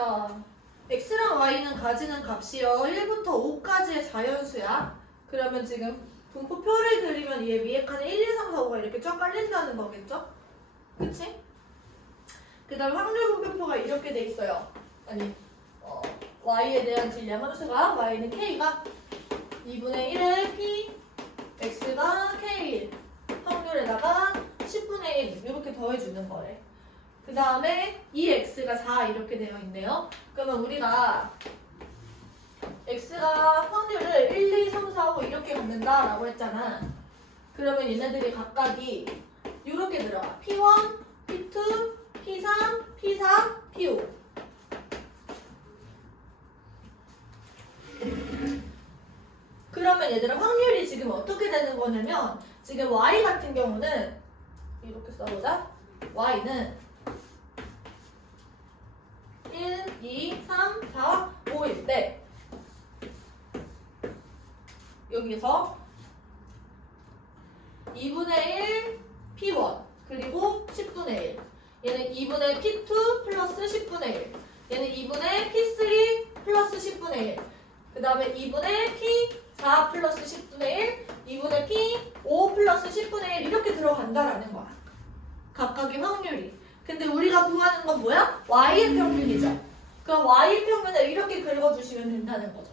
자, x랑 y는 가지는 값이요. 1부터 5까지의 자연수야. 그러면 지금 분포표를 그리면 얘 위에 칸에 1, 2, 3, 4, 5가 이렇게 쫙 깔린다는 거겠죠? 그치? 그 다음 확률 분표표가 이렇게 돼 있어요. 아니, 어, y에 대한 질량 함수가 y는 k가 2분의 1의 p, x가 k1 확률에다가 10분의 1 이렇게 더해주는 거래. 그 다음에 2x가 4 이렇게 되어 있네요. 그러면 우리가 x가 확률을 1, 2, 3, 4, 5 이렇게 갖는다라고 했잖아. 그러면 얘네들이 각각이 이렇게 들어가. P1, P2, P3, P4, P5. 그러면 얘들아 확률이 지금 어떻게 되는 거냐면 지금 y 같은 경우는 이렇게 써보자. y는 1, 2, 3, 4, 5일. 때 여기서 2분의 1 P1 그리고 10분의 1 얘는 2분의 P2 플러스 10분의 1 얘는 2분의 P3 플러스 10분의 1 그 다음에 2분의 P4 플러스 10분의 1 2분의 P5 플러스 10분의 1 이렇게 들어간다라는 거야. 각각의 확률이 근데 우리가 구하는 건 뭐야? y의 평균이죠. 그럼 y의 평균을 이렇게 긁어주시면 된다는 거죠.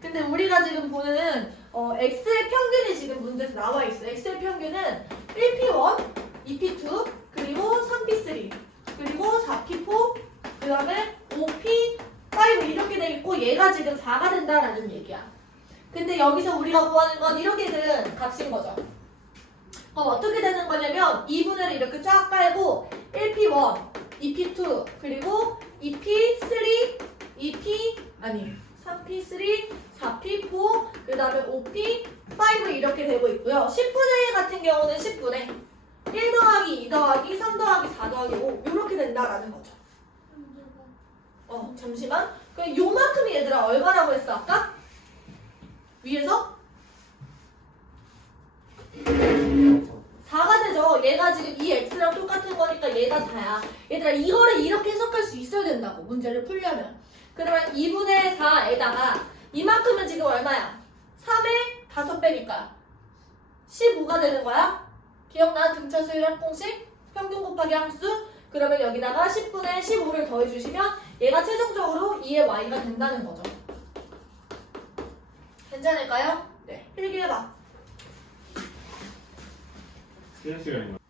근데 우리가 지금 보는 어, x의 평균이 지금 문제에서 나와 있어. x의 평균은 1p1, 2p2, 그리고 3p3, 그리고 4p4, 그 다음에 5p5 이렇게 돼 있고 얘가 지금 4가 된다라는 얘기야. 근데 여기서 우리가 구하는 건 이렇게 된 값인 거죠. 그럼 어떻게 되는 거냐면 2분의를 이렇게 쫙 깔고 1p1, 2p2, 그리고 2p3, 2p 아니 3p3, 4p4, 그 다음에 5p5 이렇게 되고 있고요. 10분의 1 같은 경우는 10분의 1 더하기 2 더하기 3 더하기 4 더하기 5 이렇게 된다라는 거죠. 어 잠시만. 그럼 요만큼이 얘들아 얼마라고 했어 아까? 위에서? 4가 되죠. 얘가 지금 이 x랑 똑같은 거니까 얘가 4야. 얘들아 이거를 이렇게 해석할 수 있어야 된다고 문제를 풀려면. 그러면 2분의 4에다가 이만큼은 지금 얼마야? 3의 5배니까 15가 되는 거야. 기억나? 등차수열 합공식? 평균 곱하기 함수? 그러면 여기다가 10분의 15를 더해주시면 얘가 최종적으로 2의 y가 된다는 거죠. 괜찮을까요? 네. 필기해봐. 쉬는 시간인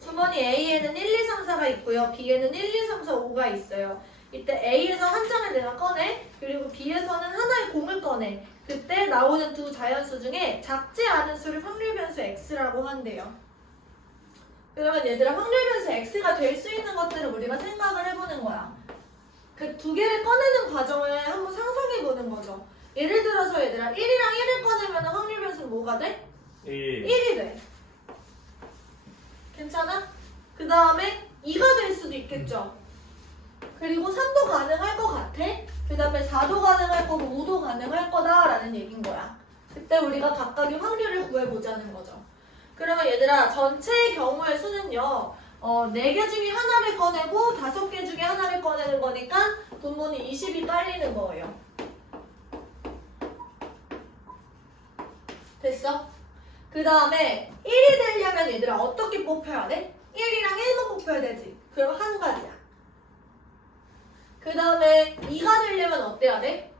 주머니 A에는 1, 2, 3, 4가 있고요. B에는 1, 2, 3, 4, 5가 있어요. 이때 A에서 한 장을 내가 꺼내. 그리고 B에서는 하나의 공을 꺼내. 그때 나오는 두 자연수 중에 작지 않은 수를 확률 변수 X라고 한대요. 그러면 얘들아 확률 변수 X가 될 수 있는 것들을 우리가 생각을 해보는 거야. 그 두 개를 꺼내는 과정을 한번 상상해 보는 거죠. 예를 들어서 얘들아 1이랑 1을 꺼내면 확률 변수는 뭐가 돼? 1 1이 돼. 괜찮아? 그 다음에 2가 될 수도 있겠죠. 그리고 3도 가능할 것 같아. 그 다음에 4도 가능할 거고 5도 가능할 거다라는 얘기인 거야. 그때 우리가 각각의 확률을 구해보자는 거죠. 그러면 얘들아 전체의 경우의 수는요. 어, 4개 중에 하나를 꺼내고 5개 중에 하나를 꺼내는 거니까 분모는 20이 깔리는 거예요. 됐어? 그 다음에 1이 되려면 얘들아 어떻게 뽑혀야 돼? 1이랑 1만 뽑혀야 되지. 그럼 한 가지야. 그 다음에 2가 되려면 어때야 돼?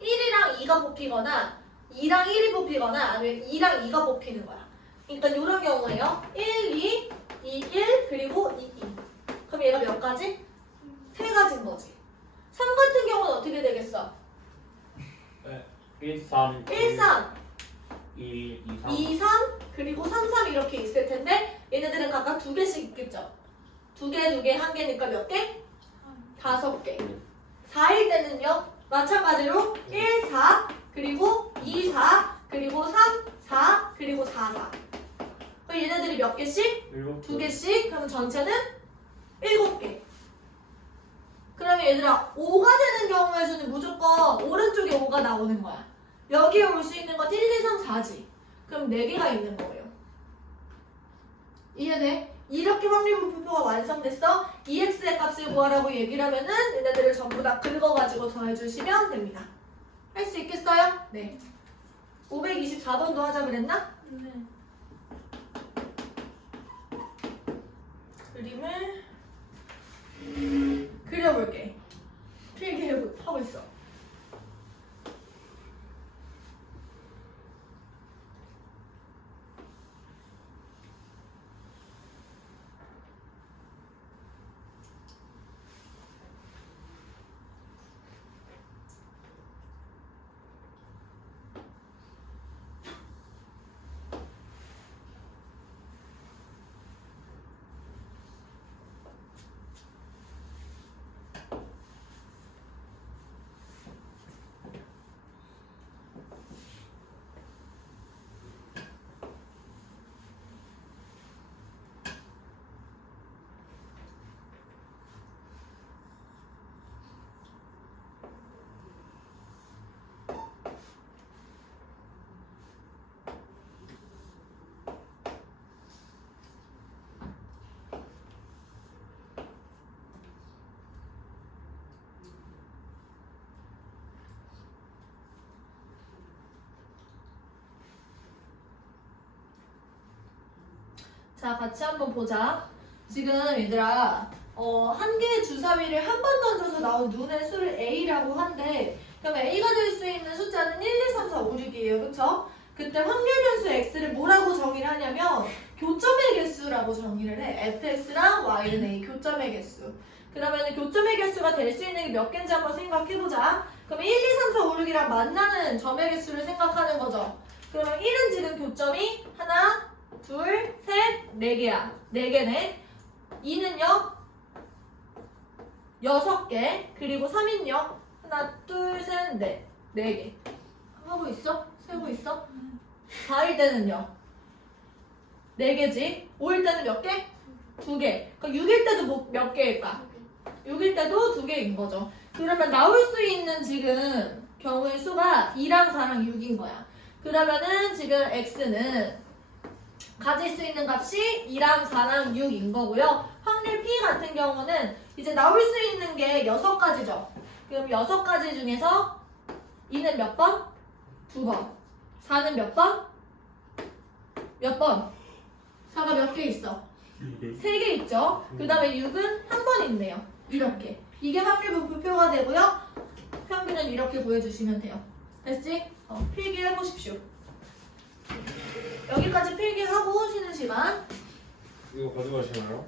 1이랑 2가 뽑히거나 2랑 1이 뽑히거나 아니면 2랑 2가 뽑히는 거야. 그러니까 이런 경우에요. 1, 2, 2, 1 그리고 2, 2. 그럼 얘가 몇 가지? 세 가지인 거지. 3 같은 경우는 어떻게 되겠어? 1 3 1, 3, 2 2 3 2, 3 그리고 3, 3 이렇게 있을 텐데 얘네들은 각각 두 개씩 있겠죠. 두 개, 두 개, 한 개니까 몇 개? 다섯 개. 4일 때는요. 마찬가지로 1, 4 그리고 2, 4 그리고 3, 4 그리고 4, 4. 그럼 얘네들이 몇 개씩? 일곱 두 개씩. 그러면 전체는 일곱 개. 그러면 얘들아 5가 되는 경우에서는 무조건 오른쪽에 5가 나오는 거야. 여기에 올 수 있는 건 1, 2, 3, 4지. 그럼 4개가 있는 거예요. 이해돼? 이렇게 확률 분포가 완성됐어. EX의 값을 구하라고 얘기를 하면은 얘네들을 전부 다 긁어가지고 더해주시면 됩니다. 할 수 있겠어요? 네. 524번도 하자 그랬나? 네. 그림을 그려볼게. 필기하고 있어. 자, 같이 한번 보자. 지금 얘들아, 어, 한 개의 주사위를 한 번 던져서 나온 눈의 수를 A라고 한데, 그럼 A가 될 수 있는 숫자는 1, 2, 3, 4, 5, 6이에요. 그쵸? 그때 확률 변수 X를 뭐라고 정의를 하냐면, 교점의 개수라고 정의를 해. fx랑 y는 A, 교점의 개수. 그러면 교점의 개수가 될 수 있는 게 몇 개인지 한번 생각해보자. 그럼 1, 2, 3, 4, 5, 6이랑 만나는 점의 개수를 생각하는 거죠. 그러면 1은 지금 교점이 하나, 둘, 셋, 네 개야. 네 개네. 2는요? 여섯 개. 그리고 3인요? 하나, 둘, 셋, 넷. 네 개. 하고 있어? 세고 있어? 4일 때는요? 네 개지. 5일 때는 몇 개? 두 개. 그럼 6일 때도 뭐- 몇 개일까? 6일 때도 두 개인 거죠. 그러면 나올 수 있는 지금 경우의 수가 2랑 4랑 6인 거야. 그러면은 지금 x는 가질 수 있는 값이 2랑 4랑 6인 거고요. 확률 p 같은 경우는 이제 나올 수 있는 게 6가지죠. 그럼 6가지 중에서 2는 몇 번? 두 번. 4는 몇 번? 몇 번? 4가 몇 개 있어? 세개 있죠. 그 다음에 6은 한 번 있네요. 이렇게. 이게 확률 분포표가 되고요. 평균은 이렇게 보여주시면 돼요. 됐지? 어, 필기 해보십시오. 여기까지 필기하고 쉬는 시간. 이거 가져가시나요?